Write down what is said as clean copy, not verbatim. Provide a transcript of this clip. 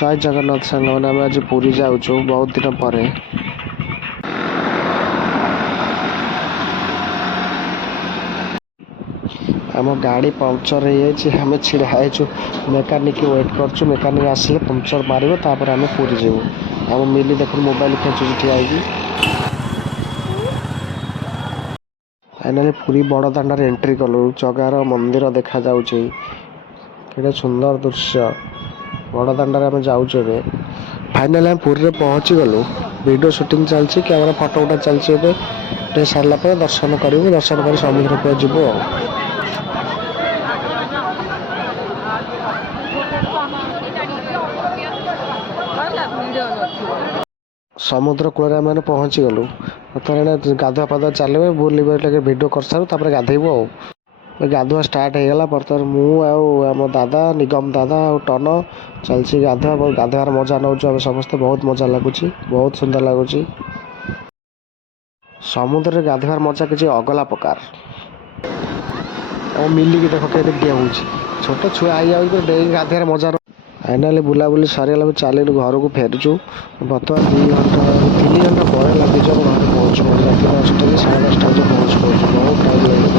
जय जगन्नाथ साଙ୍ଗମାନେ ଆମେ ଆଜି ପୁରୀ ଯାଉଛୁ ବହୁତ ଦିନ ପରେ। ଆମ ଗାଡ଼ି ପଙ୍କଚର ହେଇଯାଇଛି, ଆମେ ଛିଡ଼ା ହେଇଛୁ ମେକାନିକ ୱେଟ୍ କରୁଛୁ। ମେକାନିକ ଆସିଲେ ପଙ୍କଚର ମାରିବ, ତାପରେ ଆମେ ପୁରୀ ଯିବୁ। ଆମ ମିଲି ଦେଖୁନ ମୋବାଇଲ ଖେଞ୍ଚୁଛି ଠିଆ ହେଇକି। ଫାଇନାଲି ପୁରୀ ବଡ଼ ଦାଣ୍ଡରେ ଏଣ୍ଟ୍ରି କଲୁ। ଜଗାର ମନ୍ଦିର ଦେଖାଯାଉଛି, କେଡ଼େ ସୁନ୍ଦର ଦୃଶ୍ୟ। ବଡ଼ ଦାଣ୍ଡରେ ଆମେ ଯାଉଛୁ ଏବେ। ଫାଇନାଲି ଆମେ ପୁରୀରେ ପହଞ୍ଚି ଗଲୁ। ଭିଡ଼ିଓ ସୁଟିଂ ଚାଲିଛି, କ୍ୟାମେରା ଫଟୋ ଉଠା ଚାଲିଛି। ଏବେ ଟିକେ ସାରିଲା ପରେ ଦର୍ଶନ କରିବୁ, ଦର୍ଶନ କରି ସମୁଦ୍ର କୂଳ ଯିବୁ ଆଉ। ସମୁଦ୍ର କୂଳରେ ଆମେ ପହଞ୍ଚି ଗଲୁ। ବର୍ତ୍ତମାନ ଗାଧୁଆ ପାଧୁଆ ଚାଲିବ, ବୁଲିବ ଟିକେ ଭିଡ଼ିଓ କରିସାରୁ ତାପରେ ଗାଧେଇବୁ ଆଉ। ଗାଧୁଆ ଷ୍ଟାର୍ଟ ହେଇଗଲା। ବର୍ତ୍ତମାନ ମୁଁ ଆଉ ଆମ ଦାଦା, ନିଗମ ଦାଦା ଆଉ ଟନ ଚାଲିଛି ଗାଧୁଆ। ଗାଧୁଆର ମଜା ନେଉଛୁ ଆମେ ସମସ୍ତେ। ବହୁତ ମଜା ଲାଗୁଛି, ବହୁତ ସୁନ୍ଦର ଲାଗୁଛି। ସମୁଦ୍ରରେ ଗାଧୋଇବାର ମଜା କିଛି ଅଗଲା ପ୍ରକାର। ଆଉ ମିଲିକି ଦେଖ କେମିତି ଡେଉଁଛି। ଛୋଟ ଛୁଆ ହେଇଯାଉଛି, ଡେଇଁକି ଗାଧୋଇବାର ମଜା। ଫାଇନାଲି ବୁଲାବୁଲି ସରିଗଲା, ଆମେ ଚାଲିଲୁ ଘରକୁ ଫେରୁଛୁ। ବର୍ତ୍ତମାନ 3 ଘଣ୍ଟା ପରେ ଲାଗିଛି ଆମ ଘରେ ପହଞ୍ଚୁ ପହଞ୍ଚୁ। ରାତି 10ଟା କି 10:30 ଭିତରେ ପହଞ୍ଚୁ ପହଞ୍ଚୁ ବହୁତ ଟାଇମ୍ ଲାଗିଲା।